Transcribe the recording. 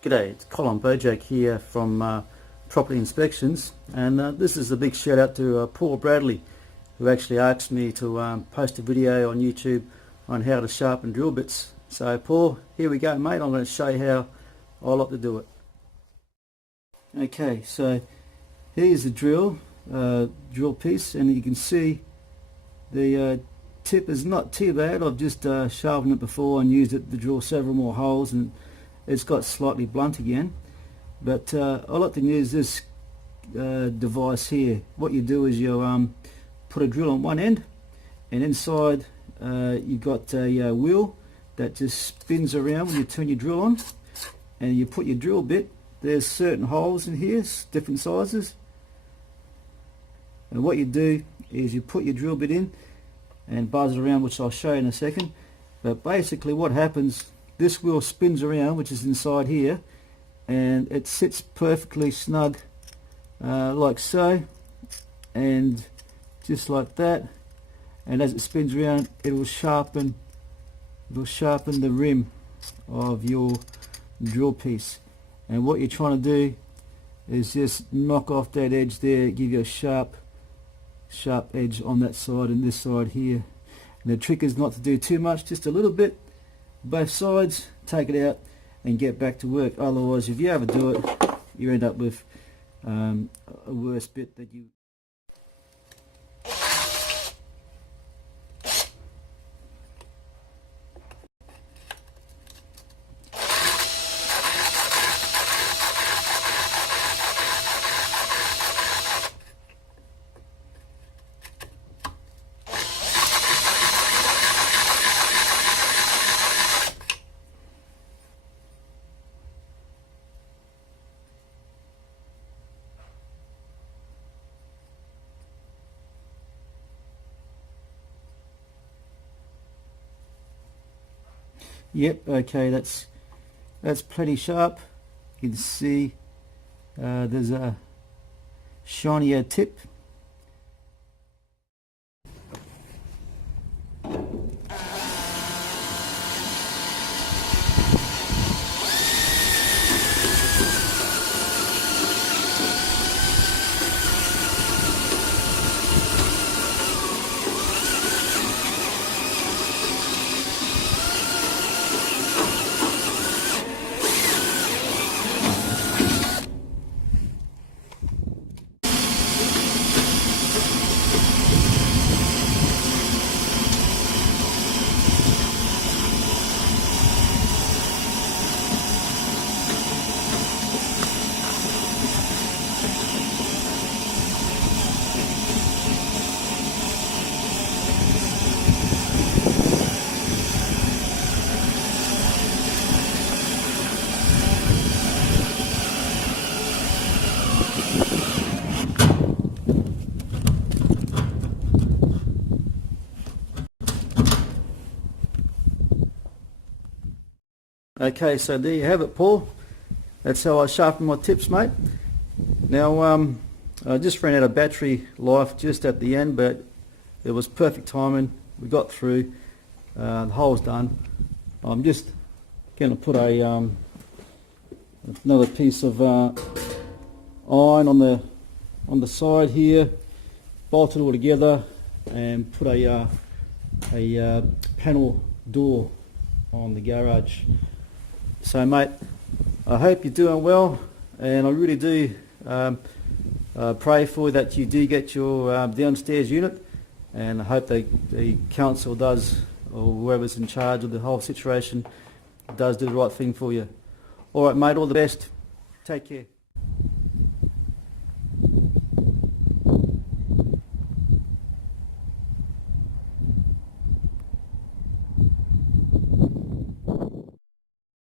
G'day, it's Colin Bojack here from Property Inspections, and this is a big shout out to Paul Bradley, who actually asked me to post a video on YouTube on how to sharpen drill bits. So Paul, here we go mate, I'm going to show you how I like to do it. Okay, so here's the drill piece, and you can see the tip is not too bad. I've just sharpened it before and used it to drill several more holes, and it's got slightly blunt again. But I like to use this device here. What you do is you put a drill on one end, and inside you've got a wheel that just spins around when you turn your drill on, and you put your drill bit. There's certain holes in here, different sizes, and what you do is you put your drill bit in and buzz around, which I'll show you in a second. But basically what happens, this wheel spins around, which is inside here, and it sits perfectly snug like so, and just like that, and as it spins around it will sharpen the rim of your drill piece. And what you're trying to do is just knock off that edge there, give you a sharp edge on that side and this side here. And the trick is not to do too much, just a little bit, both sides, take it out and get back to work. Otherwise, if you ever do it, you end up with a worse bit that you... Yep, okay, that's pretty sharp. You can see there's a shinier tip. Okay, so there you have it, Paul. That's how I sharpen my tips, mate. Now, I just ran out of battery life just at the end, but it was perfect timing. We got through. The hole's done. I'm just going to put another piece of iron on the side here, bolt it all together, and put a panel door on the garage. So mate, I hope you're doing well, and I really do pray for that you do get your downstairs unit, and I hope the council does, or whoever's in charge of the whole situation, does do the right thing for you. Alright mate, all the best. Take care.